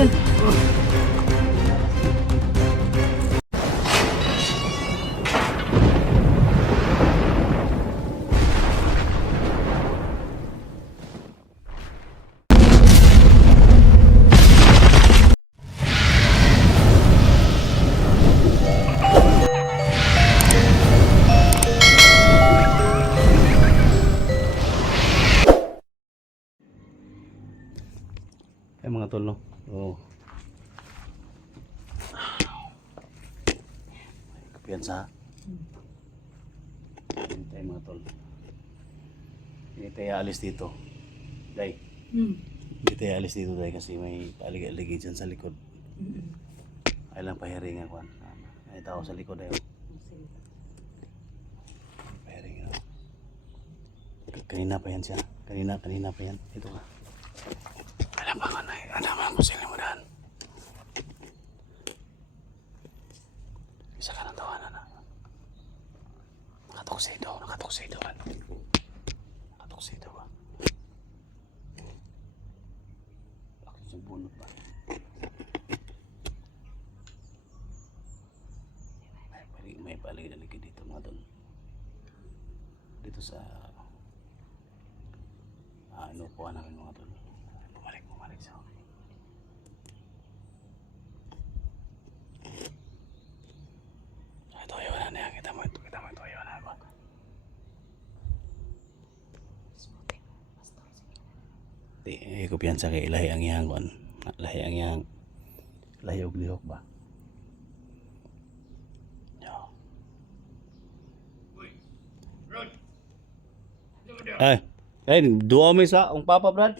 dyan. Ay mga tol, no? Oo. Kapiyansa. Hindi tayo mga tol. Hindi tayo alis dito. Day. Hindi tayo alis dito, Day, kasi may paalig-aligi dyan sa likod. Ay lang pahiring ako. May tao sa likod, Day. Pahiring ako. Kanina pa yan siya. Kanina pa yan. Ito ka. Alam ba ka na? Alam mo po sila mo daan. Isa ka ng tawanan na. Nakatuksido ba? Nakatuksido ba? Bakit yung bunot ba? May paligid dito mga doon. Dito sa inupuan namin mga doon. Bumalik siya. Ito yun na yan. Kita mo ito yun na ba? Di ko piyansa kay lahi ang iyang kon. Lahi ang iyang lahiyog lihok ba? Yo. Ay, duwa mo isa ang papa Brad.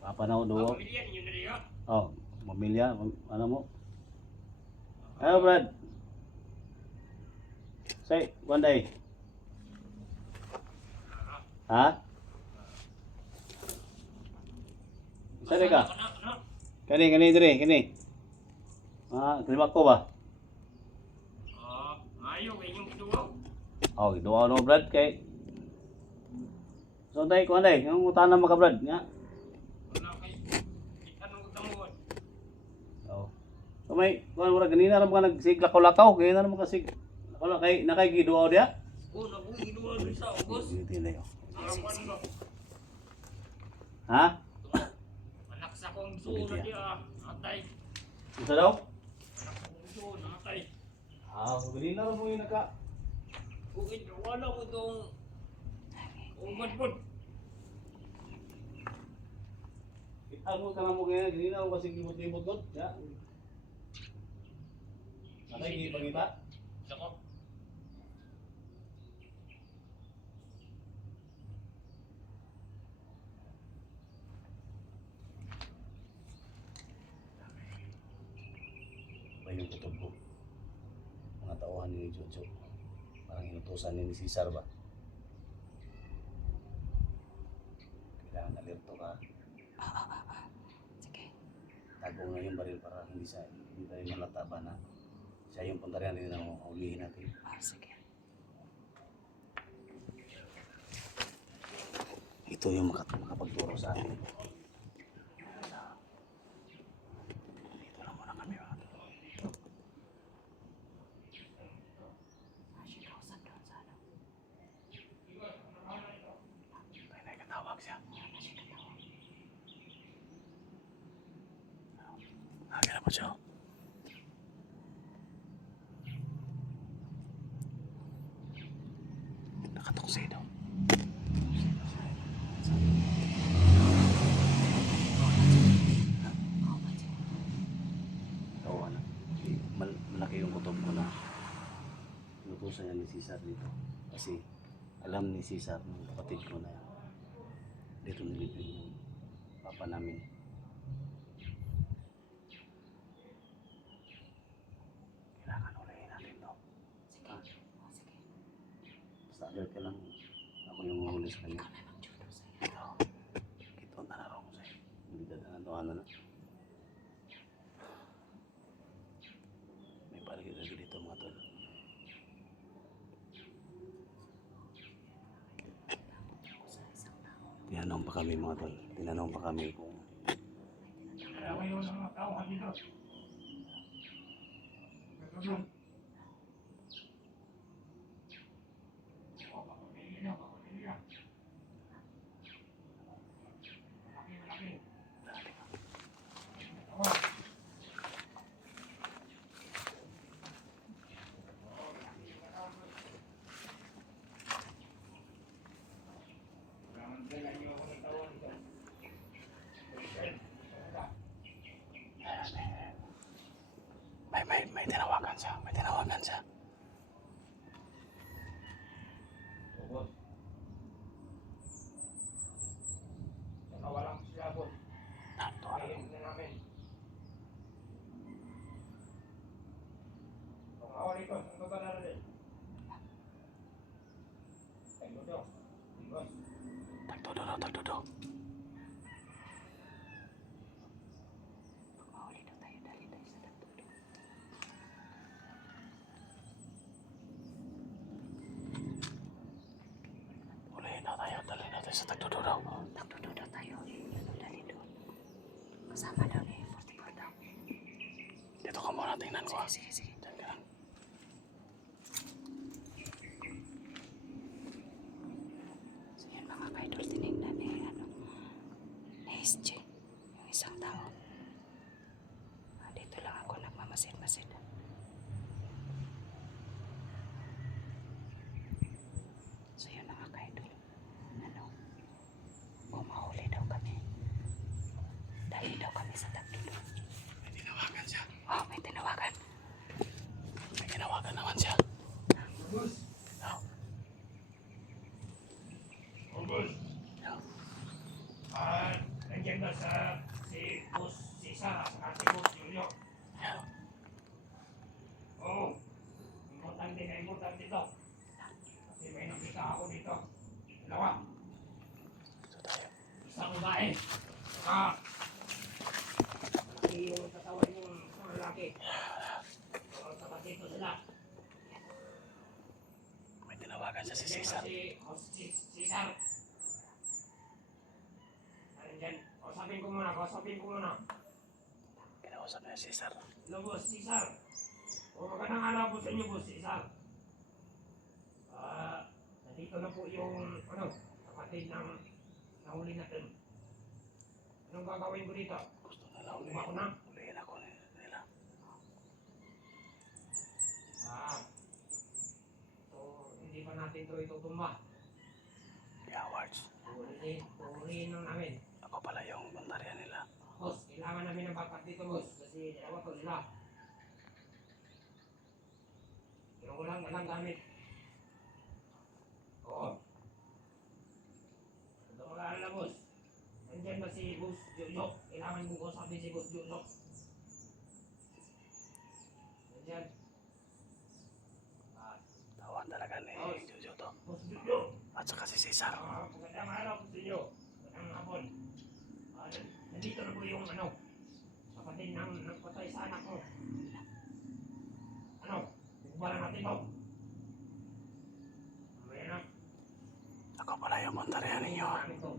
Papa na duwa. Oh, pamilya, ano mo? Ano Brad? Say, one day. Ha? Saan ka? Kani dire. Kelima ko ba? Ayo inyong duwa. Oh, duwa no Brad kay. So day ko anday, ang utana maka Brad nga. Wala kay anong utamuan. Oh. So may kuan mura ganina ra mga nagsiglakaw-lakaw kay na mga sig. Wala kay nakay giduwa dia. Ako giduwa sa August. Dito na yo. Harapan ko. Ha? Anak sa kong suno dia. Atay. Isa daw? Anak kong suno atay. Ganina ra mo yung naka. Bukid wala ko tong umat pod. Ano ka na mo kaya ganina ako kasi gibot-gibot ko. Ya. Nakay gipagita. Sako. Yung kutob ko. Mga tauhan ni Jojo. Parang inutusan ni Cesar ba? Kailangan alerto ka. Sige. Tago nga yung baril para hindi tayo malata ba na siya yung puntarian rin na ulihin natin. Sige. Ito yung makapagturo sa atin. Dito lang muna kami. Tawag siya. Kailan mo siya? Nakatuksido. Malaki yung kutob ko na inutusan niya ni Cesar dito. Kasi alam ni Cesar, ng kapatid ko na dito nilipin yung papa namin. Kailangan ulihin natin to. Sige. Sige. Basta alert ka lang. Ako yung mahuli sa kanya. Ikaw na mag-judo sa'yo. Ito. Ito na narong sa'yo. Hindi dadaan to ano na. May palagi-lagi dito mga tol. Tinanong pa kami mga tol. Tinanong pa kami kung dito. Ganun. Oh, papamili na, papamili na. Malaki, malaki. Oh. May tinawagan siya. May tinawagan siya. Nakawalan ko sila, boss. Natuwa. Ayun na namin. Kung ako rito, ang babalaro din. Ay, Ludo. Boss. Tagtudo daw, tagtudo. Mahuli daw tayo, dali tayo sa tagtudo. Ulihin daw tayo. Dali daw tayo sa tagtudo daw. Tagtudo daw tayo. Ano, dali doon. Kasama daw ni 44 daw. Dito ka muna. Tingnan ko. Sige, sige. Diyan ka lang. So yun mga ka-idol, tinignan ni SJ, yung isang tao. Dito lang ako nagmamasid-masid. So yun mga ka-idol, kung mahuli daw kami, dali daw kami sa tagtulo. May tinawagan siya. Oh, may tinawagan. May tinawagan naman siya. Boss. Daw. Oh, boss. Daw. Nandiyan na si Boss Cesar at si Boss Julio. Daw. Oo. Importante na importante ito. Kasi may nakita ako dito. Dalawa. Dito tayo. Isang babae. Saka malaki yung katawan yung isang lalaki. Saka dito sila. May tinawagan siya si Nandiyan Cesar. pa si Cesar. Nandiyan. Kausapin ko muna. Kinausap niya si Cesar. Hello, Boss Cesar. O magandang araw po sa inyo, Boss Cesar. Nandito na po yung kapatid ng nahuli natin. Anong gagawin ko dito? Gusto nila Uma ko na. ulihin ako nila. So hindi pa natin ito itutumba. The awards. Tuuriin lang namin. Ako pala yung bandarya nila. Boss, kailangan namin ng backup dito, boss. Kasi dalawa to sila. Pero walang gamit. Oo. Ito mag-aalala, boss. Nandiyan ba si Boss Jojo? Kailangan kong kausapin si Boss Jojo. Nandiyan. Tawan talaga ni Jojo to. Boss Jojo. At saka si Cesar. Magandang araw po sa inyo. Magandang hapon. Nandito na po yung kapatid ng nagpatay sa anak ko. Bubalan natin to. Mamaya na. Ako pala yung bandarya ninyo. Namin to.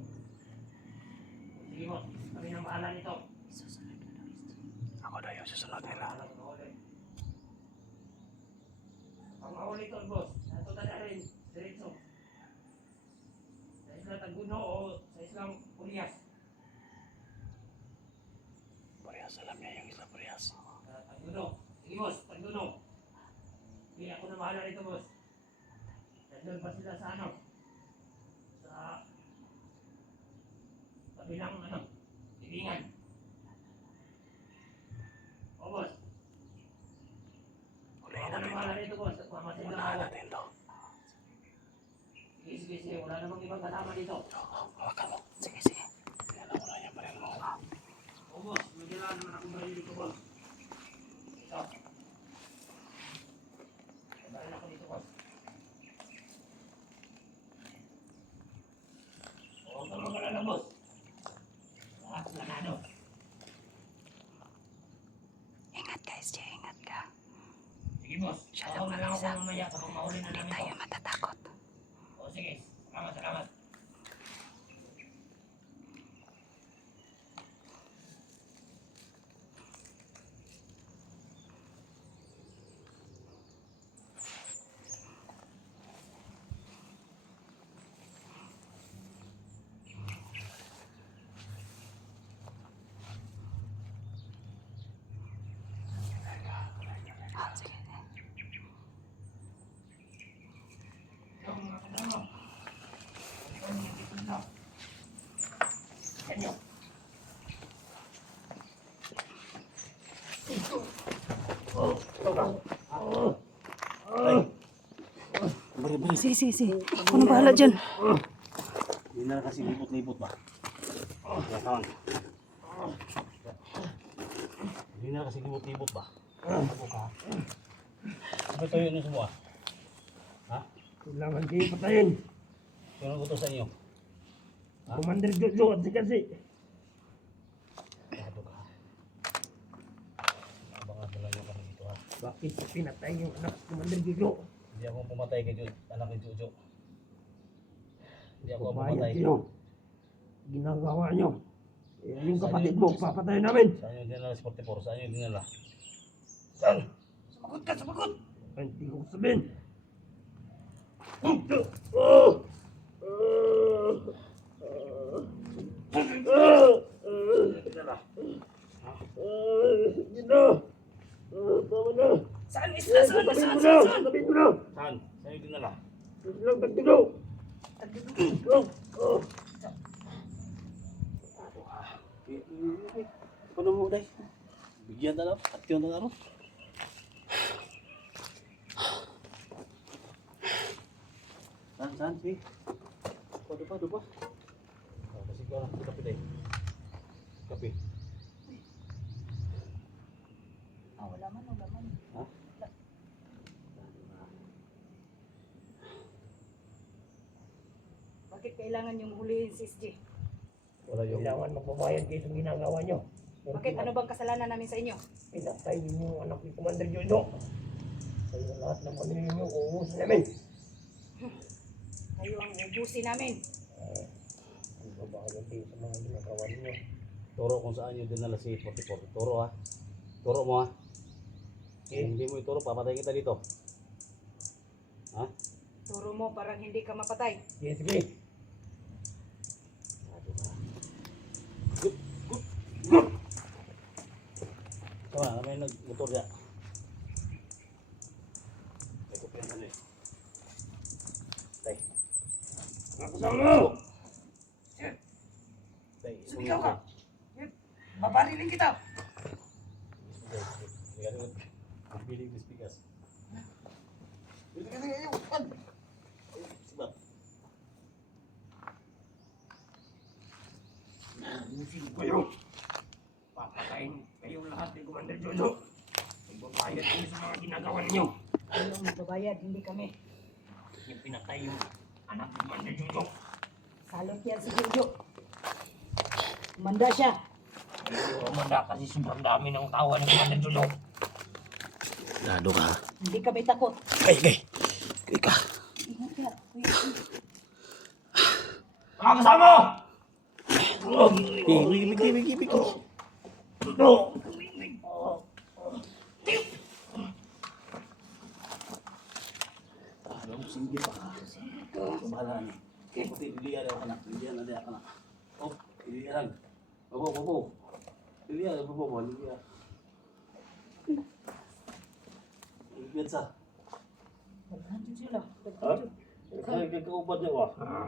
Sige mo, kami nang bahala nito. Susunod na daw SJ. Ako daw yung susunod nila. Ang mahuli to, boss. Ito tala rin. Diretso. Sa isla Taguno o sa islang Urias. Parehas alam niya yung isla parehas. Taguno. Sige, boss. Taguno. Hindi ako na bahala nito, boss. Nandun pa sila sa sa kabilang libingan. O, boss. Ulihin Ako na natin bahala to. nito, boss. Mamasin lang Unahan ako. natin to. Sige. Wala namang ibang kasama dito. Hawakan mo. Sige, sige. Yan ang una niya pa rin mo. O, boss. May dala naman akong baril dito, boss. Ito. May baril ako dito, boss. Huwag kang mag-alala, boss. Planado. Ingat ka SJ, ingat ka. Sige, boss. Siya Ako lang na lang ako mag-isa. mamaya kapag mahuli na Hindi namin tayo to. matatakot. O, sige. Salamat. Sige, sige, sige. Ako na bahala dyan. Hindi na kasi lipot-lipot ba? Kaya kawan. Hindi na kasi lipot-lipot ba? Ako ka. Ano tayo na semua? Ha? Kailangan kayo patayin. Sino ko to sa inyo? Commander Jojo at kasi. Ano ka? Abangan pala nyo kami dito ha. Bakit pinatay yung anak ni Commander Jojo? Hindi ako pumatay kay anak ni Jojo. Hindi ako Kumayat pumatay. kayo. Ginagawa nyo. Eh, yung kapatid mo, papatayin namin. Saan yung dinala si 44? Saan yung dinala? Saan? Sumagot ka, sumagot! Ay, hindi ko sabihin. Saan isla? Saan? Sabihin mo na! Saan? Saan yung dinala? Lang tagtulo! Ano mo day? Bigyan na lang. At yun na lang. Saan? Saan? Si? Dupa. Kasi ko lang. Kape day. Kape. Wala man. Ha? Bakit kailangan yung hulihin si SJ? Wala yung... Kailangan magbabayad kayo sa ginagawa nyo. Bakit ano bang kasalanan namin sa inyo? Pinatay yung anak ni Commander Jojo. Kaya lahat ng pamilya nyo, uusin namin. Kayo ang ubusin namin. Ang babayad kayo sa mga ginagawa nyo. Turo kung saan yung dinala si 44. Turo ha. Turo mo ha. Hindi mo ituro, papatay kita dito. Ha? Turo mo parang hindi ka mapatay. Sige, sige. Tama, may nag-motor niya. May kupihan ano eh. Tay. Kasama! Tay, Sumigaw ka! Babarilin kita! Ang bilig ni Spigas. Sebab. Usin ko yun. Papatayin kayong lahat ni Commander Jojo. Magbabayad kayo sa mga ginagawa ninyo. Kayo ang magbabayad, hindi kami. Yung pinatay yung anak ni Commander Jojo. Salot yan si Jojo. Manda siya. Ayaw manda kasi sobrang dami ng tawa ni Commander Jojo. Lado ka. Hindi kami takot. Kay. Ka. Ingat ka. Mga kasama! Bigi. No! Sige pa. Bahala ni. Puti dilihan ako na. Dilihan na ako na. Oh, dilihan. Babo. Dilihan. Dilihan sa. Nandun sila. Ha? Kaya kagkaubad niya ba? Ha?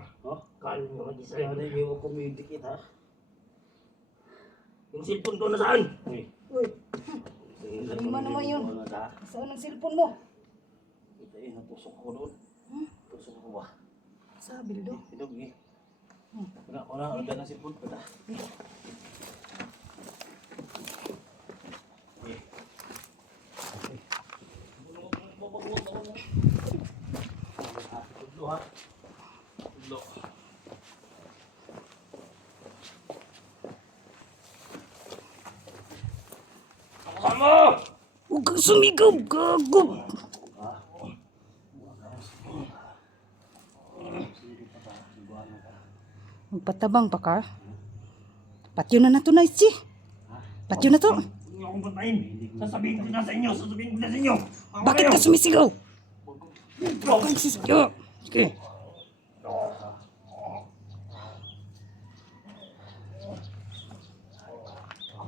Kalim nyo mag-isa Kaya yun. na yung kumidikit ha? Yung cellphone ko nasaan? Uy. Uy, lima naman yun. Saan ang cellphone mo? Ito eh, natusok ako doon. Tusok ako ba? Sa bildo. Ito, eh. Kuna, ada na cellphone ko ta. Tudlo ha. Tudlo. Kasama! Huwag kang sumigaw, gago! Magpatabang pa ka? Patyo na to na, SJ. Patyo na to. Huwag niyo akong patayin. Sasabihin ko na sa inyo. Ako Bakit kayo. ka sumisigaw? Huwag kang sumisigaw. Okay.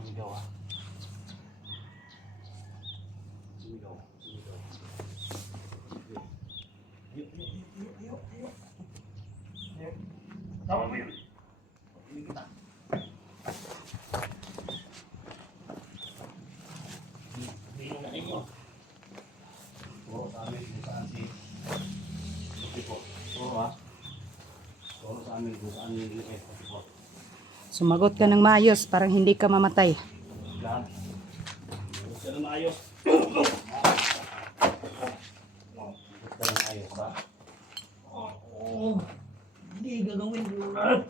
Sumigaw ha. Sumigaw. Tama mo yun. Sabihin na inyo. Oo, sa amin kung saan si sa amin kung saan nilagay 44. Sumagot ka ng maayos, parang hindi ka mamatay. Lahat. Huwag ka na maayos. Huwag ka na maayos, ha? Oo. Hindi gagawin ko lahat.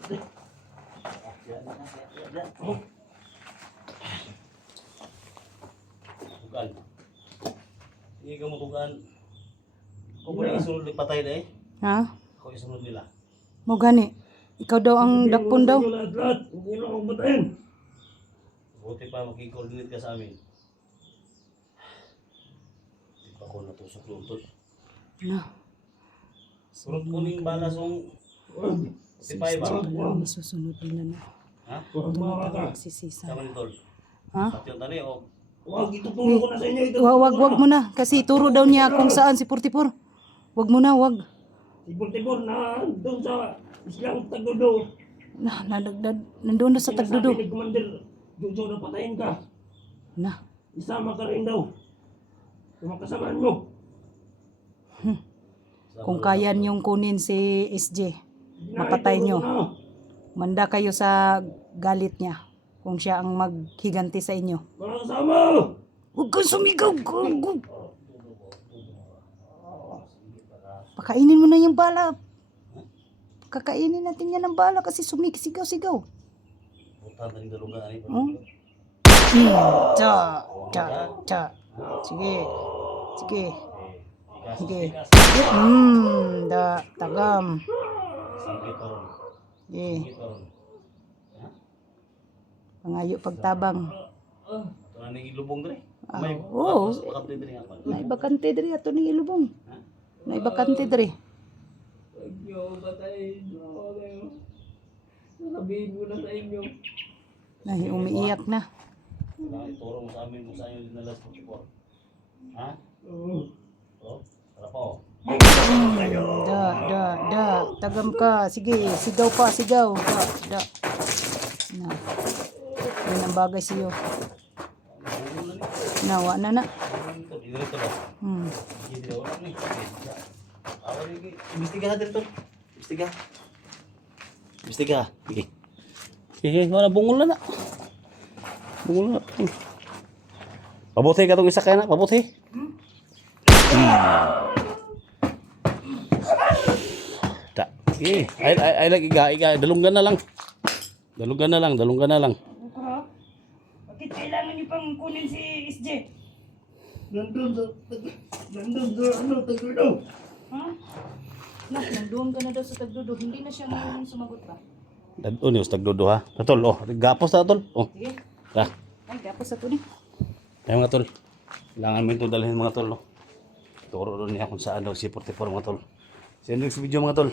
Tugan. Hindi ka mo tugan. Kung wala isunod patay na eh. Ha? Ako isunod nila. Mo gani. Ikaw daw ang dakpon daw. Lahat. Hindi na akong batayin. Buti pa makikoordinate ka sa amin. Hindi pa ako natusok doon tol. No. Surot ko ning balas ng 45 ba? May susunod din na. Ha? Tumatawag si Sisa. Sama ni tol. Ha? Pati yung tani o. Huwag ituturo ko na sa inyo. Wag mo na. Kasi turo daw niya kung saan si 44. Wag mo na, wag. Tibor-tibor na doon sa islang Tagdudo. Nandun na sa Tagdudo. Sinasabi ni Commander Jojo na patayin ka. Na. Isama ka rin daw. Sa mga kasamaan mo. Kung kaya niyong kunin si SJ, mapatay niyo. Manda kayo sa galit niya. Kung siya ang maghiganti sa inyo. Mga kasama! Huwag kang sumigaw. Pakainin mo na yung bala. Kakainin natin yan ng bala kasi sumisigaw-sigaw. Puta tani dalugan ani. Cha. Sige. Sige. Sige. Tagam. Sakit ron. Sige. Sakit ron. Pangayo pagtabang. Ito na ning ilubong dire. Ah, May oo. bakante dire nga. Naibakante diri ato ning ilubong. Naibakante diri. Huwag niyo batayin. Sasabihin ko na sa inyo. Nahi umiiyak na. Kailangan ituro mo sa amin kung saan yung dinalas 44. Ha? Oo. O? Tara po. Tagam ka. Sige, sigaw pa, sigaw. Na. Yan ang bagay sa'yo. Nawa na. Dito ba? Hindi daw ni. Awal ni. Imbestiga natin to. Imbestiga. Sige. Sige, wala bungol na. Bungol na. Pabuti ka tong isa kaya na, pabuti. Ta. Sige. Ay lagi iga, dalunggan na lang. Dalunggan na lang. Bakit kailangan niyo pang kunin si SJ? Nandun sa Tagdudo. Ha? Nandoon ka na daw sa Tagdudo. Hindi na siya ngayon sumagot ba? Dadto ni ustag dodo ha. Tol, gapos ta tol. Sige. Ta. Ay, tapos sa tuloy. Ay mga tol. Kailangan mo ito dalhin mga tol. No? Turo doon niya kung saan daw si 44 mga tol. See you next video mga tol.